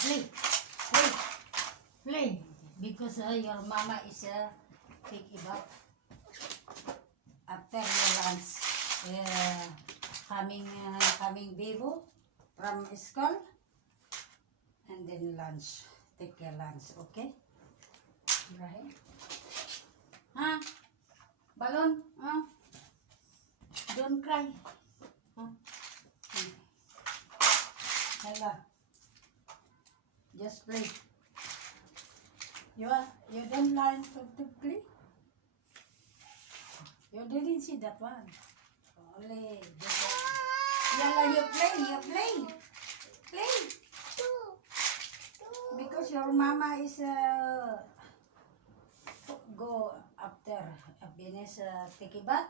Play. Play. Play. Because your mama is take a bath. After your lunch. Coming baby from school. And then lunch. Take your lunch, okay? Right? Huh? Balloon? Huh? Don't cry. Huh? Hello. Just play. You don't learn to play? You didn't see that one. Only this one. Yalla, you play. Play. Because your mama is go after finish take a bath,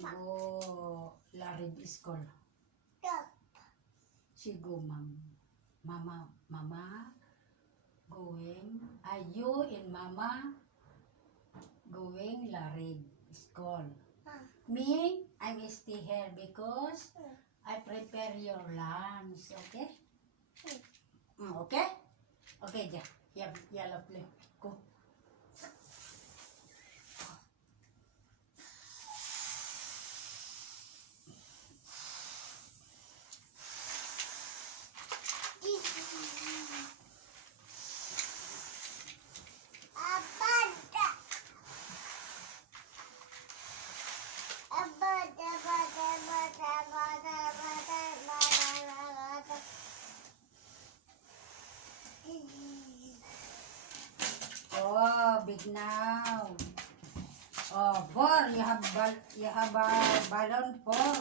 go Larid school. She go mama going. Are you and mama going Larid school? Me, I will stay here because I prepare your lunch. Okay? Okay? Okay, yeah. Yalla play. Go. Oh, big now. Oh, four. You have a balloon four.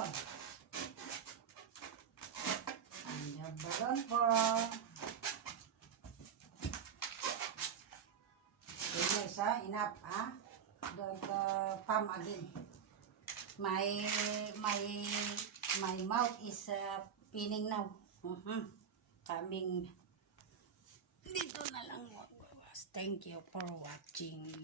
And you have balloon four. Finish, enough, Don't pump again. My mouth is pinning now. Coming. Dito na lang. Thank you for watching.